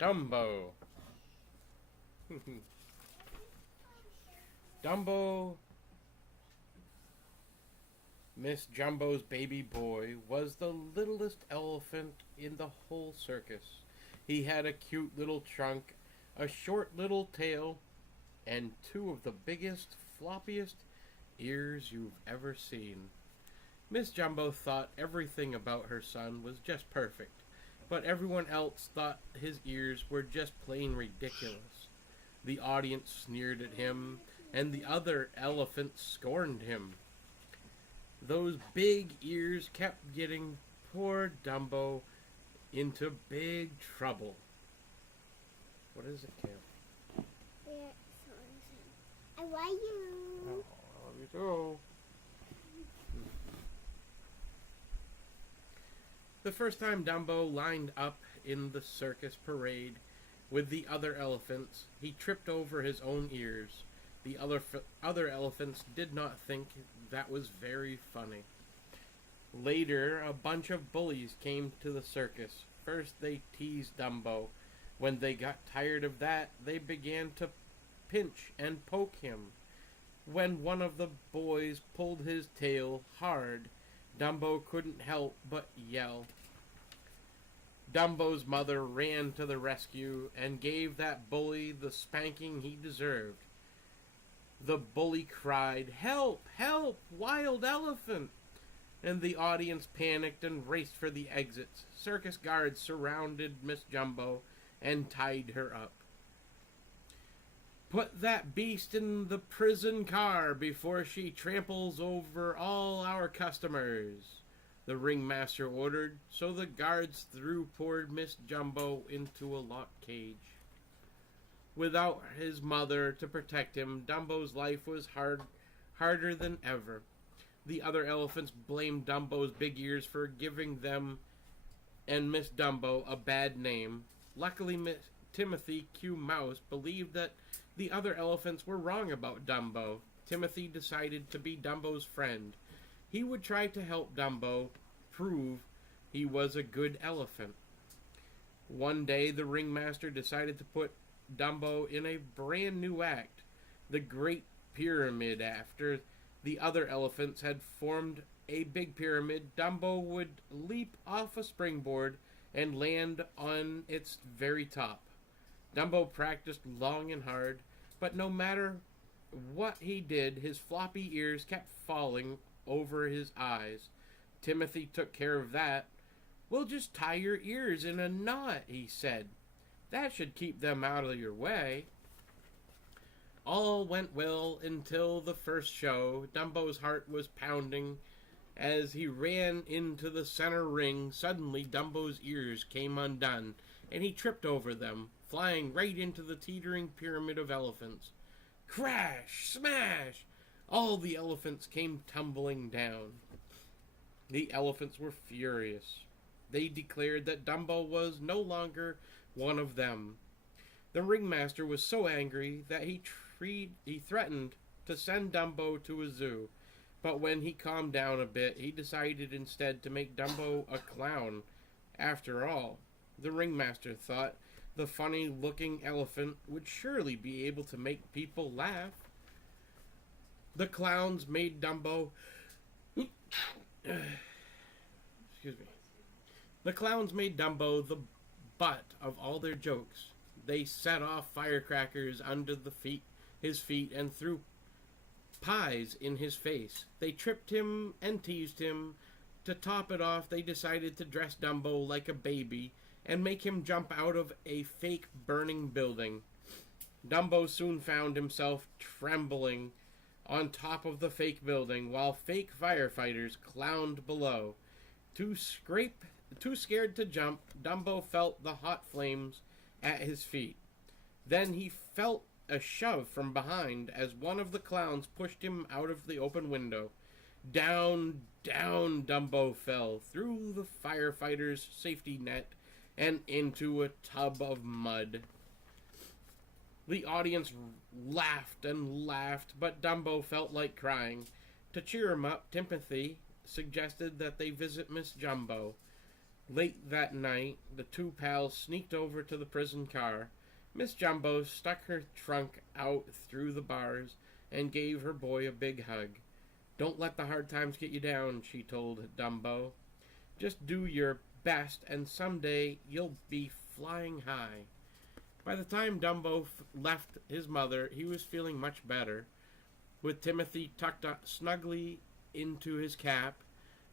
Dumbo. Dumbo, Miss Jumbo's baby boy, was the littlest elephant in the whole circus. He had a cute little trunk, a short little tail, and two of the biggest, floppiest ears you've ever seen. Miss Jumbo thought everything about her son was just perfect, but everyone else thought his ears were just plain ridiculous. The audience sneered at him, and the other elephants scorned him. Those big ears kept getting poor Dumbo into big trouble. What is it, Cam? Yeah, I love you. Oh, I love you too. The first time Dumbo lined up in the circus parade with the other elephants, he tripped over his own ears. The other elephants did not think that was very funny. Later, a bunch of bullies came to the circus. First, they teased Dumbo. When they got tired of that, they began to pinch and poke him. When one of the boys pulled his tail hard, Dumbo couldn't help but yell. Dumbo's mother ran to the rescue and gave that bully the spanking he deserved. The bully cried, "Help! Help! Wild elephant!" And the audience panicked and raced for the exits. Circus guards surrounded Miss Jumbo and tied her up. "Put that beast in the prison car before she tramples over all our customers," the ringmaster ordered, so the guards threw poor Miss Jumbo into a locked cage. Without his mother to protect him, Dumbo's life was harder than ever. The other elephants blamed Dumbo's big ears for giving them and Miss Dumbo a bad name. Luckily, Miss Timothy Q. Mouse believed that the other elephants were wrong about Dumbo. Timothy decided to be Dumbo's friend. He would try to help Dumbo prove he was a good elephant. One day, the ringmaster decided to put Dumbo in a brand new act, the Great Pyramid. After the other elephants had formed a big pyramid, Dumbo would leap off a springboard and land on its very top. Dumbo practiced long and hard, but no matter what he did, his floppy ears kept falling over his eyes. Timothy took care of that. "We'll just tie your ears in a knot," he said. "That should keep them out of your way." All went well until the first show. Dumbo's heart was pounding as he ran into the center ring. Suddenly, Dumbo's ears came undone, and he tripped over them, flying right into the teetering pyramid of elephants. Crash! Smash! All the elephants came tumbling down. The elephants were furious. They declared that Dumbo was no longer one of them. The ringmaster was so angry that he threatened to send Dumbo to a zoo. But when he calmed down a bit, he decided instead to make Dumbo a clown. After all, the ringmaster thought the funny-looking elephant would surely be able to make people laugh. The clowns made Dumbo... Excuse me. The clowns made Dumbo the butt of all their jokes. They set off firecrackers under his feet and threw pies in his face. They tripped him and teased him. To top it off, they decided to dress Dumbo like a baby and make him jump out of a fake burning building. Dumbo soon found himself trembling on top of the fake building while fake firefighters clowned below. Too scared to jump, Dumbo felt the hot flames at his feet. Then he felt a shove from behind as one of the clowns pushed him out of the open window. Down, down Dumbo fell, through the firefighter's safety net and into a tub of mud. The audience laughed and laughed, but Dumbo felt like crying. To cheer him up, Timothy suggested that they visit Miss Jumbo. Late that night, the two pals sneaked over to the prison car. Miss Jumbo stuck her trunk out through the bars and gave her boy a big hug. "Don't let the hard times get you down," she told Dumbo. "Just do your best and someday you'll be flying high." By the time Dumbo left his mother, he was feeling much better. With Timothy tucked snugly into his cap,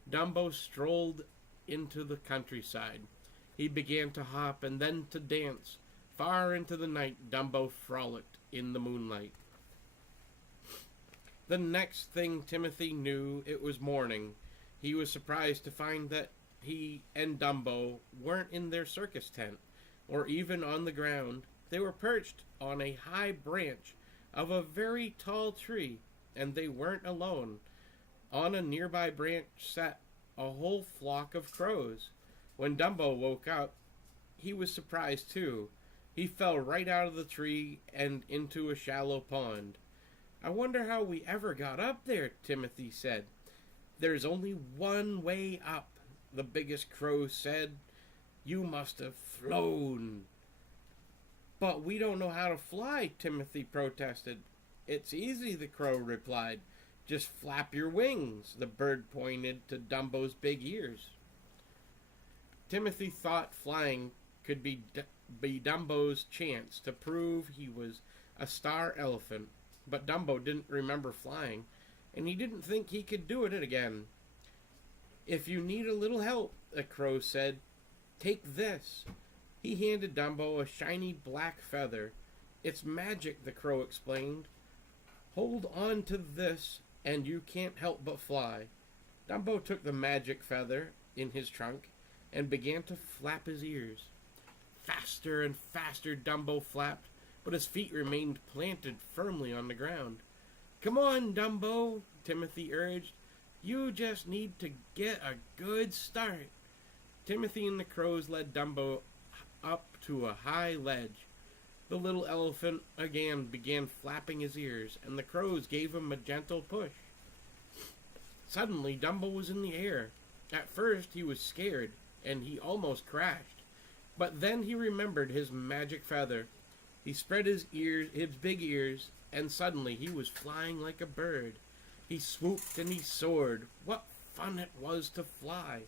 Dumbo strolled into the countryside. He began to hop and then to dance. Far into the night, Dumbo frolicked in the moonlight. The next thing Timothy knew, it was morning. He was surprised to find that he and Dumbo weren't in their circus tent, or even on the ground. They were perched on a high branch of a very tall tree, and they weren't alone. On a nearby branch sat a whole flock of crows. When Dumbo woke up, he was surprised too. He fell right out of the tree and into a shallow pond. "I wonder how we ever got up there," Timothy said. "There's only one way up," the biggest crow said. "You must have flown." "But we don't know how to fly," Timothy protested. "It's easy," the crow replied. "Just flap your wings." The bird pointed to Dumbo's big ears. Timothy thought flying could be Dumbo's chance to prove he was a star elephant, but Dumbo didn't remember flying, and he didn't think he could do it again. "If you need a little help," the crow said, "take this." He handed Dumbo a shiny black feather. "It's magic," the crow explained. "Hold on to this and you can't help but fly." Dumbo took the magic feather in his trunk and began to flap his ears. Faster and faster Dumbo flapped, but his feet remained planted firmly on the ground. "Come on, Dumbo," Timothy urged. "You just need to get a good start." Timothy and the crows led Dumbo up to a high ledge. The little elephant again began flapping his ears, and the crows gave him a gentle push. Suddenly, Dumbo was in the air. At first, he was scared, and he almost crashed. But then he remembered his magic feather. He spread his big ears, and suddenly he was flying like a bird. He swooped and he soared. What fun it was to fly!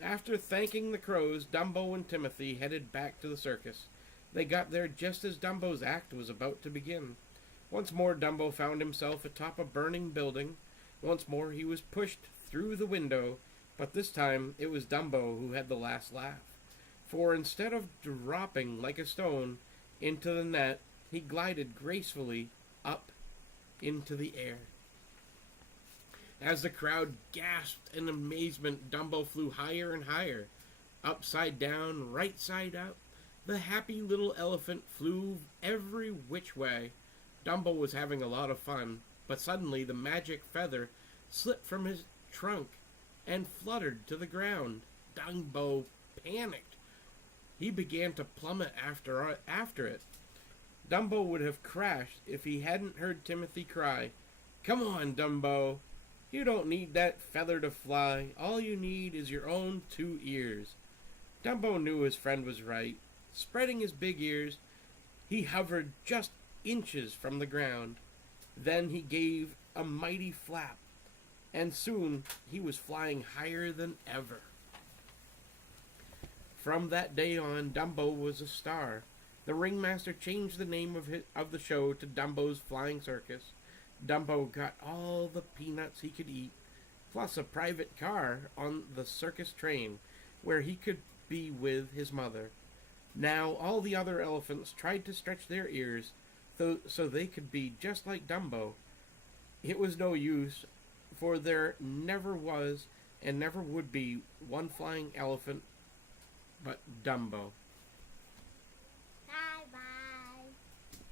After thanking the crows, Dumbo and Timothy headed back to the circus. They got there just as Dumbo's act was about to begin. Once more Dumbo found himself atop a burning building. Once more he was pushed through the window, but this time it was Dumbo who had the last laugh. For instead of dropping like a stone into the net, he glided gracefully up into the air. As the crowd gasped in amazement, Dumbo flew higher and higher, upside down, right side up. The happy little elephant flew every which way. Dumbo was having a lot of fun, but suddenly the magic feather slipped from his trunk and fluttered to the ground. Dumbo panicked. He began to plummet after it. Dumbo would have crashed if he hadn't heard Timothy cry, "Come on, Dumbo. You don't need that feather to fly. All you need is your own 2 ears." Dumbo knew his friend was right. Spreading his big ears, he hovered just inches from the ground. Then he gave a mighty flap, and soon he was flying higher than ever. From that day on, Dumbo was a star. The ringmaster changed the name of the show to Dumbo's Flying Circus. Dumbo got all the peanuts he could eat, plus a private car on the circus train, where he could be with his mother. Now all the other elephants tried to stretch their ears so they could be just like Dumbo. It was no use, for there never was and never would be one flying elephant but Dumbo.